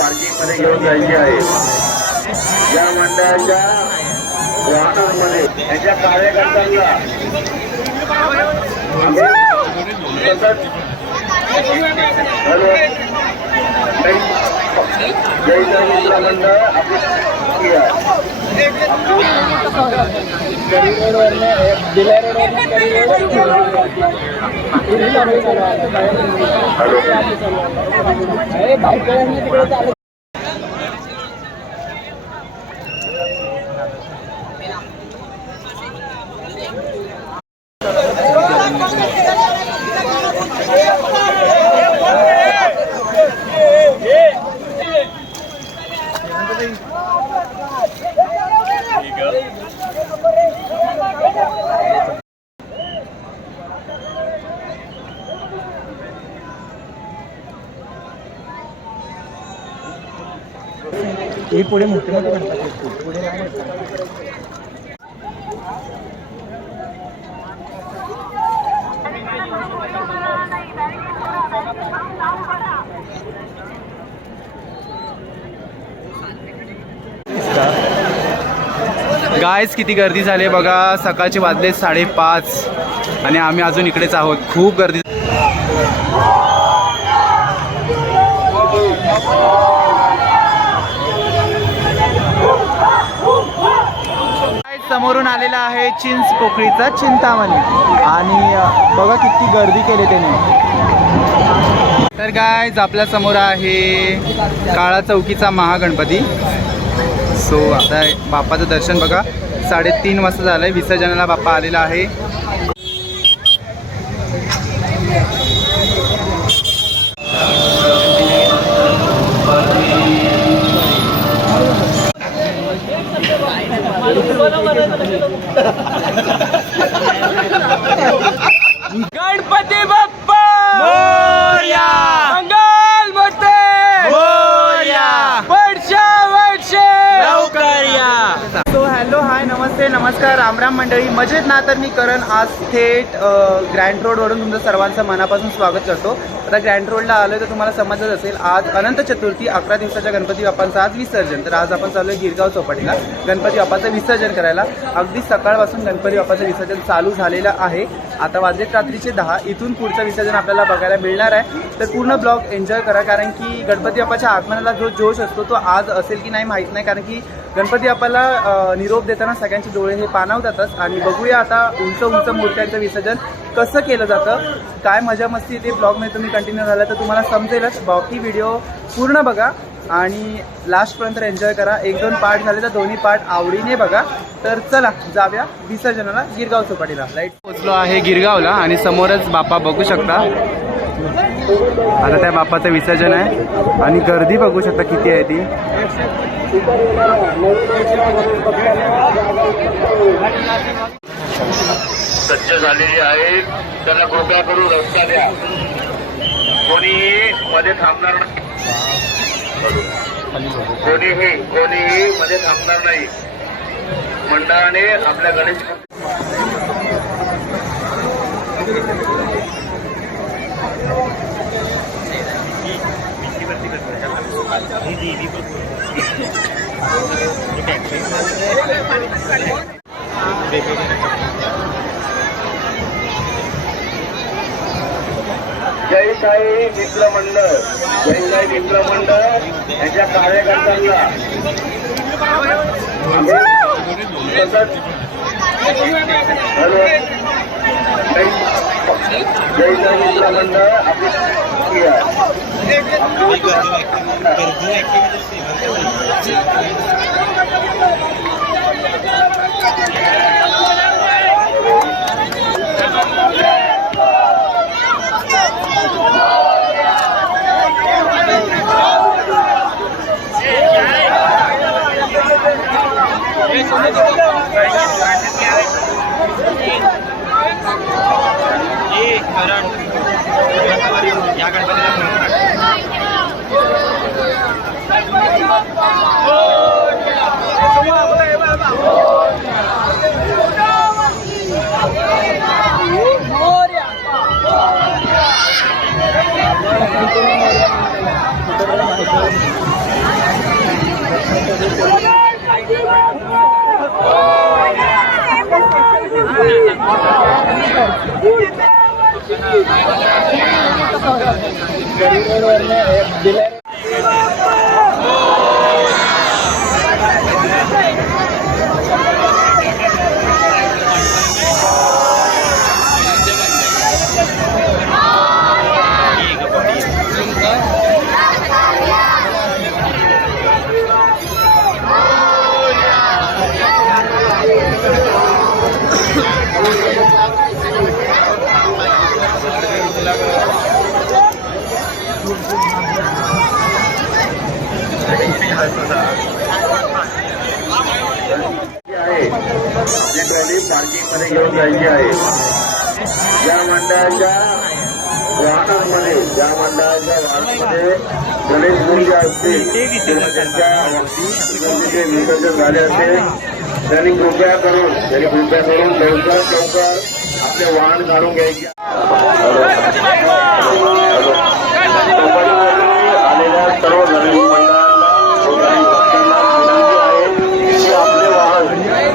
पार्किंगमध्ये घेऊन जायची आहे. या मंडळाच्या वाहनांमध्ये त्यांच्या कार्यकर्त्यांना आम्ही सतत हॅलो. हे पुढे मोठे मोठे म्हणतात पुढे. नाही आहेत. गायच किती गर्दी झाली बघा. सकाळचे वाजले साडेपाच आणि आम्ही अजून इकडेच आहोत. खूप गर्दी समोरून आलेला आहे चिंच पोकळीचा चिंतामणी. आणि बघा किती गर्दी केली त्याने. तर गायज आपल्यासमोर आहे काळा चौकीचा महागणपती. सो आता बाप्पाचं दर्शन बघा. साडेतीन वाजता झालं आहे विसर्जनाला बाप्पा आलेला आहे. गणपती बाप्पा मंडळी मजेत ना? तर मी करण आज थेट ग्रँड रोडवरून तुमचं सर्वांचं मनापासून स्वागत करतो. आता ग्रँड रोडला आलो तर तुम्हाला समजत असेल आज अनंत चतुर्थी अकरा दिवसाच्या गणपती बाप्पांचं आज विसर्जन. तर आज आपण चालू आहे गिरगाव चौपाटीला गणपती बाप्पाचं विसर्जन करायला. अगदी सकाळपासून गणपती बाप्पाचं विसर्जन चालू झालेलं आहे. आता वाजलेत रात्रीचे दहा. इथून पुढचं विसर्जन आपल्याला बघायला मिळणार आहे. तर पूर्ण ब्लॉग एन्जॉय करा कारण की गणपती बाप्पाच्या आगमनाला जो जोश असतो तो आज असेल की नाही माहीत नाही. कारण की गणपती आपल्याला निरोप देताना सगळ्यांचे डोळे हे पाणावतातच. आणि बघूया आता उंच उंच मूर्त्यांचं विसर्जन कसं केलं जातं काय मजा मस्ती ते ब्लॉगमध्ये तुम्ही कंटिन्यू झाला तर तुम्हाला समजेलच. बाकी व्हिडिओ पूर्ण बघा आणि लास्टपर्यंत एन्जॉय करा. एक दोन पार्ट झाले तर दोन्ही पार्ट आवडीने बघा. तर चला जाव्या विसर्जनाला गिरगाव चौपाटीला. लाइट पोचलो आहे गिरगावला आणि समोरच बाप्पा बघू शकता. आता त्या बाप्पाचं विसर्जन आहे. आणि गर्दी बघू शकता किती आहे ती. सज्ज झालेली आहे. त्यांना कृपया करून रस्ता द्या. कोणीही मध्ये थांबणार नाही. कोणीही कोणीही मध्ये थांबणार नाही. मंडळाने आपल्या गणेश जय साई मित्र मंडळ जय साई मित्र मंडळ यांच्या कार्यकर्त्यांना. तसंच जय साई मित्र मंडळ आपली किया एक करंट या गणपती आहे वाहनांमध्ये ज्या मंडळाच्या वाहनांमध्ये गणेश मूर्ती असतील किंवा त्यांच्या मूर्तीचे विसर्जन झाले असेल त्यांनी कृपया करून त्यांनी कृपया करून लवकर लवकर आपले वाहन काढून घ्यायचे. आलेल्या सर्व गणेश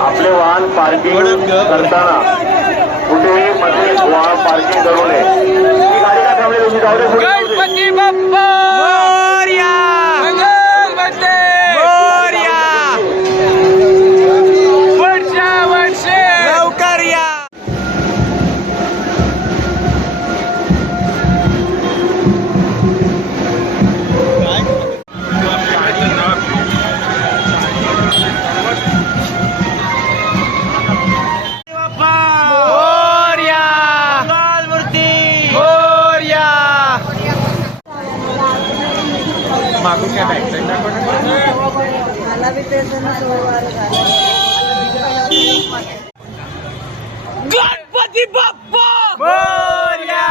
आपले वाहन पार्किंग करताना कुठेही मध्ये वाहन पार्किंग करू नये. मागून काय बॅक मला बी तेच गणपती बाप्पा! मोरया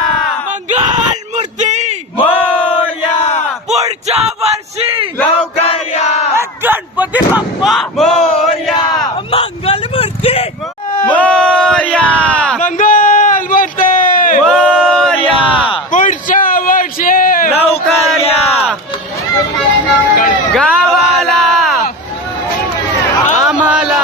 मंगल मूर्ती मोरया पुढच्या वर्षी लवकर या गणपती बाप्पा मोरया मंगल मूर्ती मोरया मंगल मूर्ती मोरया पुढच्या वर्षी लवकर या गावाला आम्हाला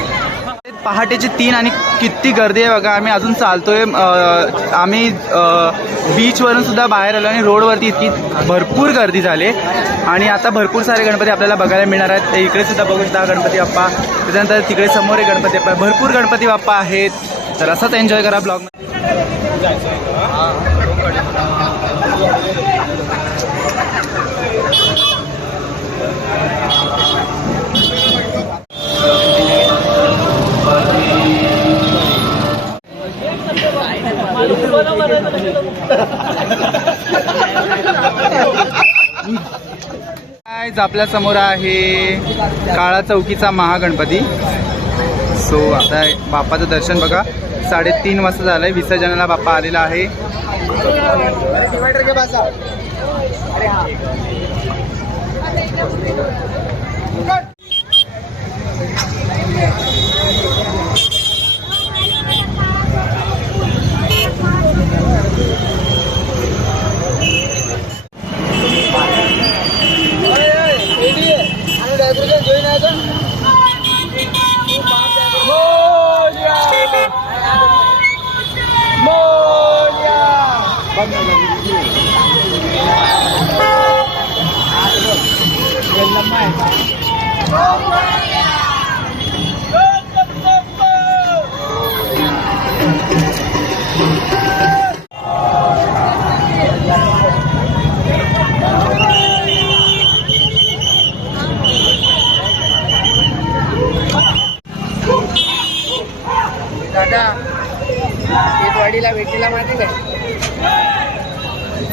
पहाटेचे तीन आणि किती गर्दी आहे बघा आम्ही अजून चालतोय. आम्ही बीचवरून सुद्धा बाहेर आलो आणि रोडवरती इतकी भरपूर गर्दी झाली. आणि आता भरपूर सारे गणपती आपल्याला बघायला मिळणार आहेत. ते इकडे सुद्धा बघू शकता गणपती बाप्पा. त्याच्यानंतर तिकडे समोर एक गणपती बाप्पा. भरपूर गणपती बाप्पा आहेत. तर असंच एन्जॉय करा ब्लॉग आज आपल्यासमोर आहे काळा चौकीचा महागणपती. सो आता बाप्पाचं दर्शन बघा. साडेतीन वाजता झालंय. विसर्जनाला बाप्पा आलेला आहे. दादा वाडीला भेटीला माहिती काय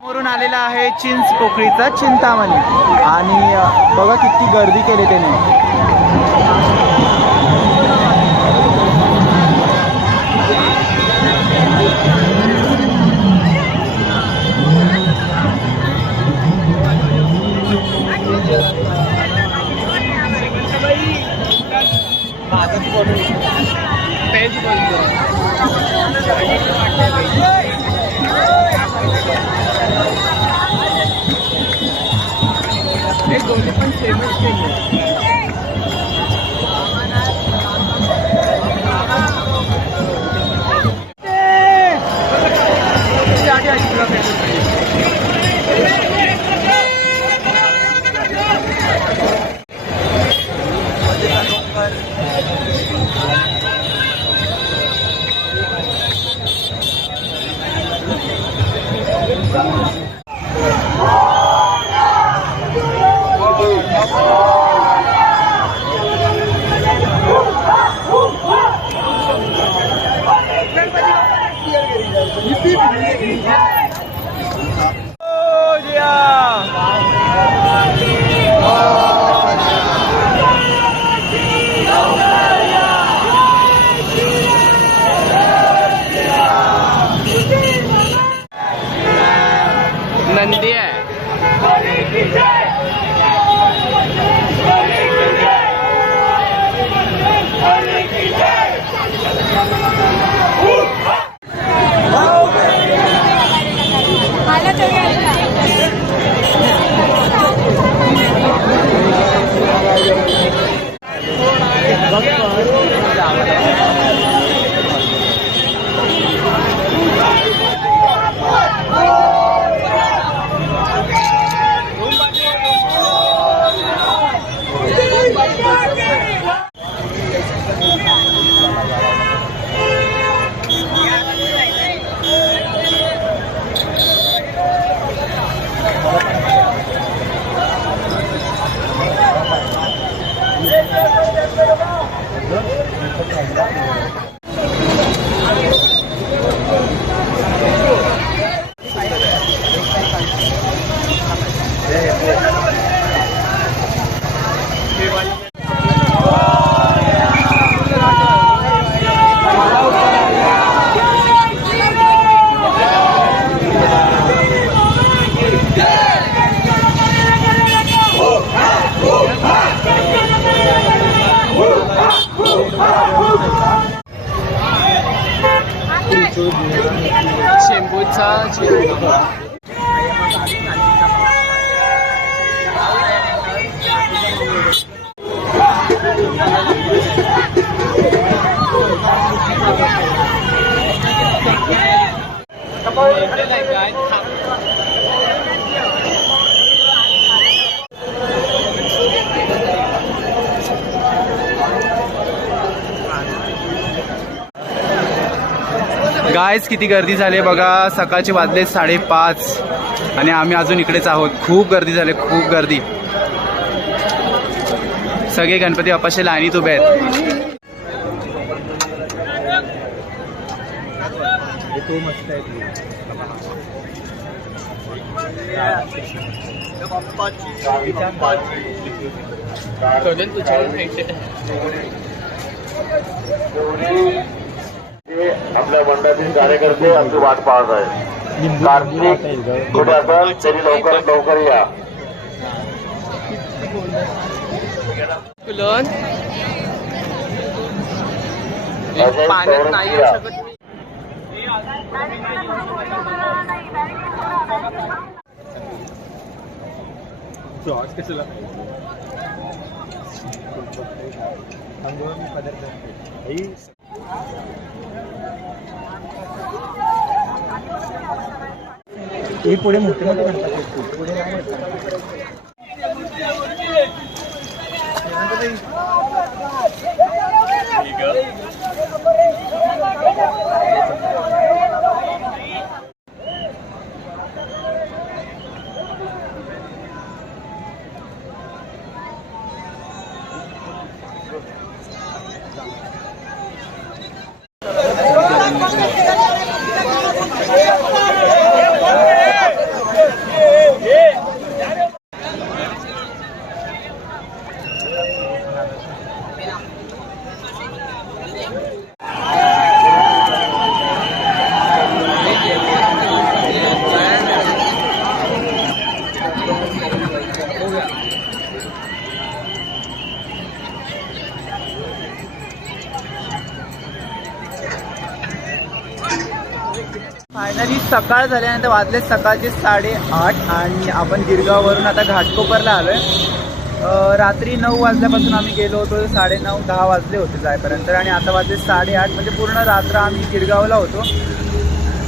समोरून आलेला आहे चिंच पोकळीचा चिंतामणी. आणि बघा किती गर्दी केली त्याने. Chuyện buổi trưa chuyện Cảm ơn. Đây là cái thằng गायच किती गर्दी झाली बघा. सकाळचे वाजले साडेपाच आणि आम्ही अजून इकडेच आहोत. खूप गर्दी झाली खूप गर्दी. सगळे गणपती बाप्पाचे लाईनीत उभे आहेत. तो मस्त आहे आपल्या मंडळातील कार्यकर्ते आमची वाट पाहत आहेत. कार्तिक कुठे असाल तरी लवकरात लवकर या. पाण्यात नाही. जॉर्ज कशाला अंगोळी पदार्थ हे पुढे मोठे मोठे पुढे नाही फायनली सकाळ झाल्यानंतर वाजले सकाळचे साडेआठ आणि आपण गिरगाववरून आता घाटकोपरला आलोय. रात्री नऊ वाजल्यापासून आम्ही गेलो होतो साडे नऊ दहा वाजले होते जायपर्यंत. आणि आता वाजले साडेआठ म्हणजे पूर्ण रात्र आम्ही गिरगावला होतो.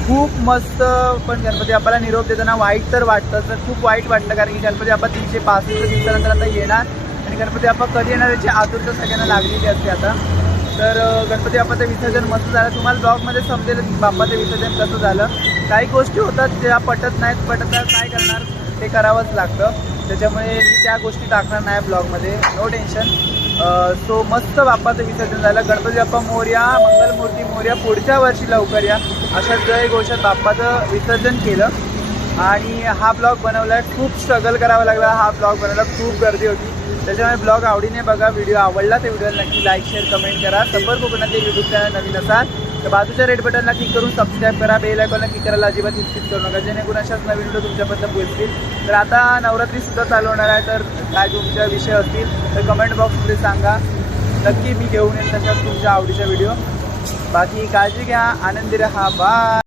खूप मस्त पण गणपती बाप्पाला निरोप देताना वाईट तर वाटतं तर खूप वाईट वाटलं कारण की गणपती बाप्पा तीनशे पासष्ट दिवसानंतर आता येणार. आणि गणपती बाप्पा कधी येणार याची आतुरता सगळ्यांना लागलेली असते आता. तर गणपती बाप्पाचं विसर्जन मस्त झालं. तुम्हाला ब्लॉगमध्ये समजेल बाप्पाचं विसर्जन कसं झालं. काही गोष्टी होतात त्या पटत नाहीत पटत नाही काय करणार ते करावंच लागतं. त्याच्यामुळे मी त्या गोष्टी टाकणार नाही ब्लॉगमध्ये. नो टेन्शन सो मस्त बाप्पाचं विसर्जन झालं. गणपती बाप्पा मोर्या मंगलमूर्ती मोर्या पुढच्या वर्षी लवकर या. अशा जय घोषात बाप्पाचं विसर्जन केलं. आणि हा ब्लॉग बनवला खूप स्ट्रगल करावा लागला. हा ब्लॉग बनवला खूप गर्दी होती. त्याच्यामुळे ब्लॉग आवडीने बघा व्हिडिओ आवडला तर व्हिडिओला नक्की लाईक शेअर कमेंट करा. सबर कोकणातले यूट्यूब चॅनल नवीन असाल तर बाजूच्या रेड बटनला क्लिक करून सबस्क्राईब करा. बेल आयकॉनला क्लिक करायला अजिबात निश्चित करू नका. जेणेकरून अशाच नवीन व्हिडिओ तुमच्यापर्यंत पोहोचतील. तर आता नवरात्रीसुद्धा चालू होणार आहे. तर काय तुमच्या विषय असतील तर कमेंट बॉक्समध्ये सांगा. नक्की मी घेऊन येईन तशाच तुमच्या आवडीचा व्हिडिओ बाकी काळजी घ्या. आनंदी रहा. बाय